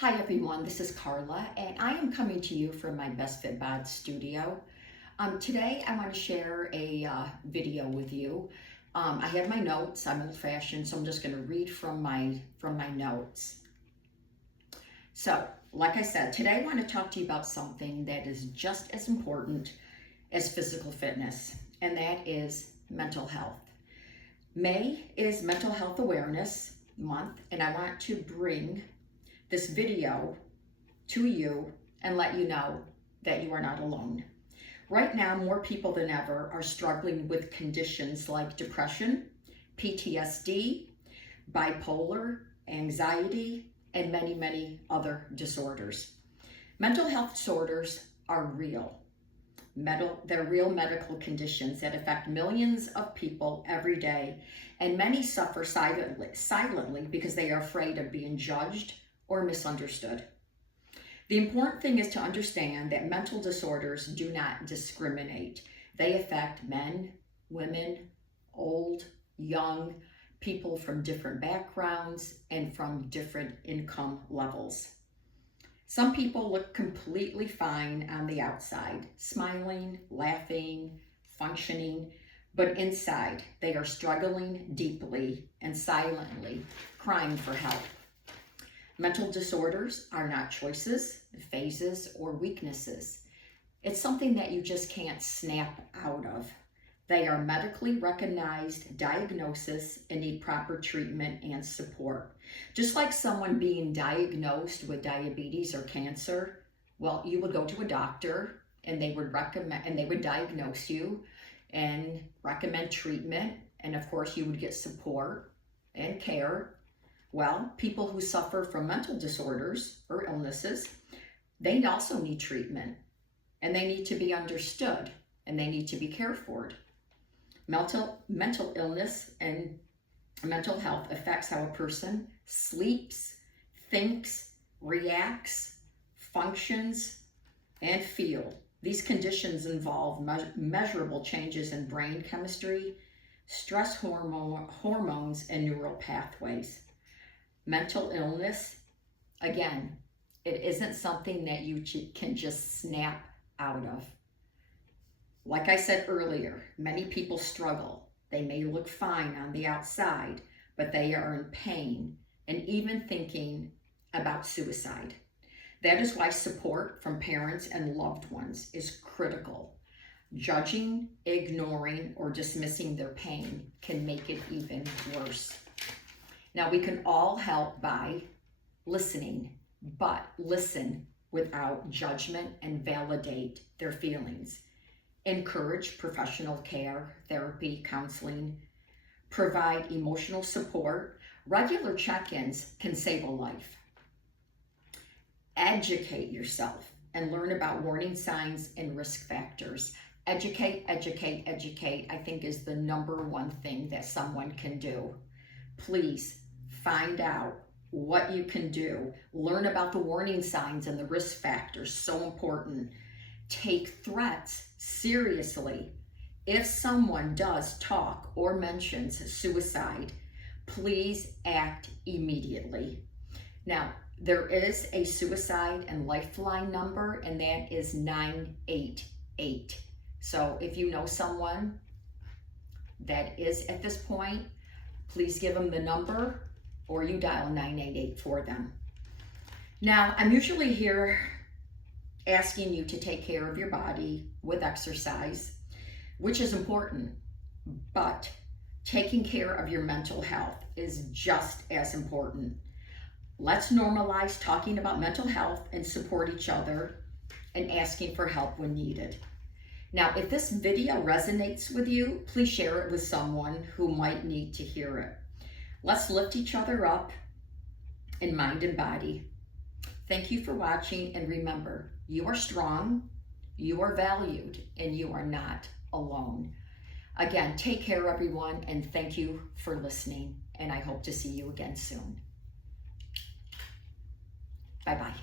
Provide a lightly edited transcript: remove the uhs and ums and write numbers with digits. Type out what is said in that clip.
Hi everyone, this is Carla and I am coming to you from my Best Fit Bod studio. Today I want to share a video with you. I have my notes. I'm old-fashioned, so I'm just going to read from my notes. So, like I said, today I want to talk to you about something that is just as important as physical fitness, and that is mental health. May is Mental Health Awareness Month, and I want to bring this video to you and let you know that you are not alone. Right now, more people than ever are struggling with conditions like depression, PTSD, bipolar, anxiety, and many, many other disorders. Mental health disorders are real. They're real medical conditions that affect millions of people every day, and many suffer silently because they are afraid of being judged or misunderstood. The important thing is to understand that mental disorders do not discriminate. They affect men, women, old, young, people from different backgrounds and from different income levels. Some people look completely fine on the outside, smiling, laughing, functioning, but inside they are struggling deeply and silently, crying for help. Mental disorders are not choices, phases, or weaknesses. It's something that you just can't snap out of. They are medically recognized diagnosis and need proper treatment and support. Just like someone being diagnosed with diabetes or cancer, well, you would go to a doctor and they would diagnose you and recommend treatment, and of course you would get support and care. Well, people who suffer from mental disorders or illnesses, they also need treatment, and they need to be understood, and they need to be cared for. Mental illness and mental health affects how a person sleeps, thinks, reacts, functions, and feel. These conditions involve measurable changes in brain chemistry, stress hormones, and neural pathways. Mental illness, again, it isn't something that you can just snap out of. Like I said earlier, many people struggle. They may look fine on the outside, but they are in pain and even thinking about suicide. That is why support from parents and loved ones is critical. Judging, ignoring, or dismissing their pain can make it even worse. Now, we can all help by listening, but listen without judgment and validate their feelings. Encourage professional care, therapy, counseling. Provide emotional support. Regular check-ins can save a life. Educate yourself and learn about warning signs and risk factors. Educate, educate, educate, I think is the number one thing that someone can do. Please find out what you can do. Learn about the warning signs and the risk factors, so important. Take threats seriously. If someone does talk or mentions suicide, please act immediately. Now, there is a suicide and lifeline number, and that is 988. So if you know someone that is at this point, please give them the number, or you dial 988 for them. Now, I'm usually here asking you to take care of your body with exercise, which is important, but taking care of your mental health is just as important. Let's normalize talking about mental health and support each other and asking for help when needed. Now, if this video resonates with you, please share it with someone who might need to hear it. Let's lift each other up in mind and body. Thank you for watching, and remember, you are strong, you are valued, and you are not alone. Again, take care, everyone, and thank you for listening, and I hope to see you again soon. Bye-bye.